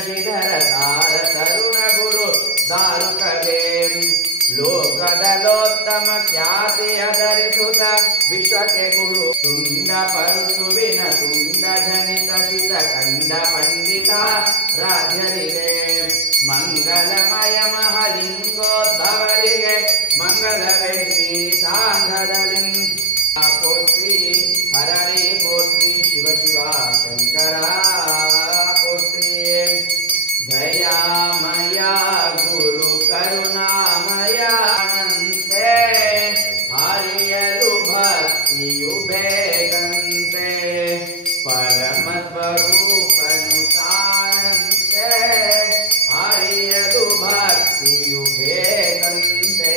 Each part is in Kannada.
ಶಶಿಧರ ತಾರ ತರುಣ ಗುರು ದಾರುಕಗೆ ಲೋಕದಲೋತ್ತಮ ಖ್ಯಾತಿಯ ಧರಿಸುತ್ತ ವಿಶ್ವಕ್ಕೆ ಗುರು ತುಂಡ ಪರಶುವಿನ ತುಂಡ ಜನಿತ ಶಿತ ಕಂಡ ಪಂಡಿತ ರಾಜರಿಗೆ ಮಂಗಲಮಯ ಮಹಲಿಂಗೋದ್ಭವರಿಗೆ ಮಂಗಲವೆನ್ನಿ ಸಾಂಗದಲ್ಲಿ ಪೋಟ್ರಿ ಹರರಿ ಪೋಟ್ರಿ ಶಿವ ಶಿವ ಶಂಕರ ಪೋಟ್ರಿ ದಯಾಮಯ ಗುರು ಕರುಣಾಮಯ ಅನಂತೆ ಹರಿಯಲು ಭಕ್ತಿಯು ಬೇಗಂತೆ ಪರಮ ಸ್ವರೂಪನು ತಾನಂತೆ ಹರಿಯಲು ಭಕ್ತಿಯು ಬೇಗಂತೆ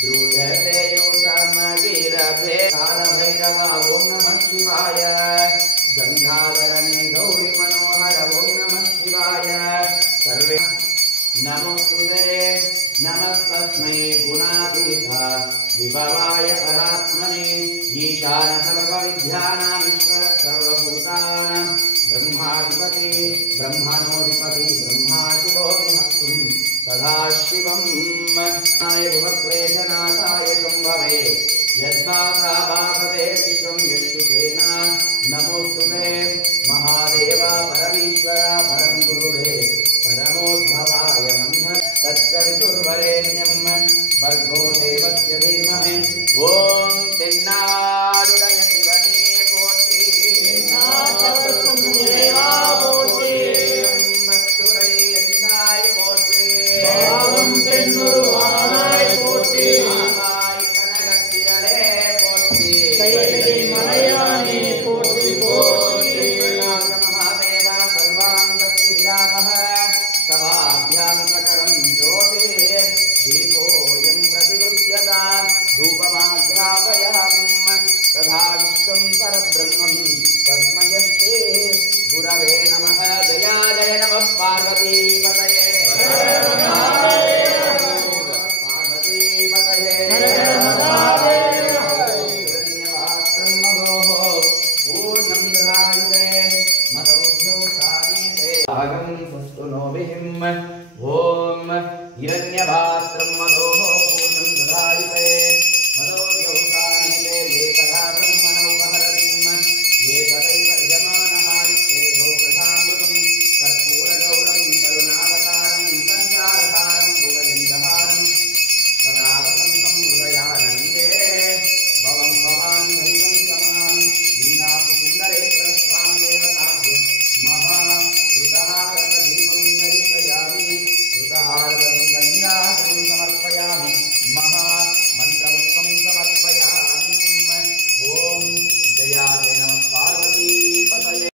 ದೃಢತೆಯು ತಮಗಿರಬೇ ಕಾಲಭೈರವ ಓಂ ನಮಃ ಶಿವಾಯ ಗಂಗಾಧರನೇ ಗೌರಿ ಮನೋಹರ ಓಂ ನಮಃ ಶಿವಾಯ ಸರ್ವೇ ನಮೋಸ್ತುತೆ ನಮಸ್ತಸ್ಮೈ ಗುಣಾತೀತ ವಿಭವಾಯ ಪರಾತ್ಮನೇ ಈಶಾನ ಸರ್ವವಿದ್ಯಾನಾಮೀಶ್ವರ ಸರ್ವಭೂತಾನಾಂ ಬ್ರಹ್ಮಾಧಿಪತಿ ಬ್ರಹ್ಮಣೋಧಿಪತಿ ಬ್ರಹ್ಮಾ ಶಿವೋऽಪಿ ಹಸ್ತುಂ ಸದಾಶಿವಂ ನಾಯ ಶಂಭವೇ ಯದ್ಭಾಸಾ ಭಾಸತೆ ವಿಶ್ವಂ ಯಶ್ರುತೇನ ನಮೋಸ್ತುತೆ ಮಹಾದೇವ ಪರಮೇಶ್ವರ ಪರಂ ಗುರುವೇ ಪರಮೋದ್ಭವಾಯ ನಮಃ ತತ್ಸವಿತುರ್ವರೆಣ್ಯಂ ಭರ್ಗೋ ದೇವಸ್ಯ ಧೀಮಹಿ ಓಂ ತೆನ್ನಾಡುಡಯ ಶಿವನೇ ಪೋಟ್ರಿ ಮತ್ತುರೈ ಎಂದಾಯಿ ಪೋಟ್ರಿ ಪೋಟ್ರಿ ಕನಗತ್ತಿರಲೇ ಪೋಟ್ರಿ ಮಲಯಾನೇ ಪೋಟ್ರಿ ಪೋಟ್ರಿ ಮಹಾದೇವ ಸರ್ವಾಂಗತಿರಾಮಃ ಸಭಾಭ್ಯಾಂ ಪ್ರಕರಂ ಜ್ಯೋತಿ ದೀಪೋಯಂ ಪ್ರತಿರುಚ್ಯತಾ ಧೂಪಮಾಘ್ರಾಪಯಾಮಿ ತಥಾ ವಿಶ್ವಂ ಪರಬ್ರಹ್ಮಂ ತಸ್ಮಯಸ್ತೆ ಗುರವೇ ನಮಃ ಜಯ ಜಯ ನಮಃ ಪಾರ್ವತೀಪತಯೇ ಪಾರ್ವತೀಪತಯೇ ಧನ್ಯವಾದಂ ಮಧೋಃ ಪೂರ್ಣಂ ದಧಾಯುತೆ ಮದೌದ್ಧೌ ಕಾಯೀತೆ ಆಗಂ ಸಸ್ತು ನೋಭಿಹಿಂ ಓಂ ಹಿರಣ್ಯಭಾ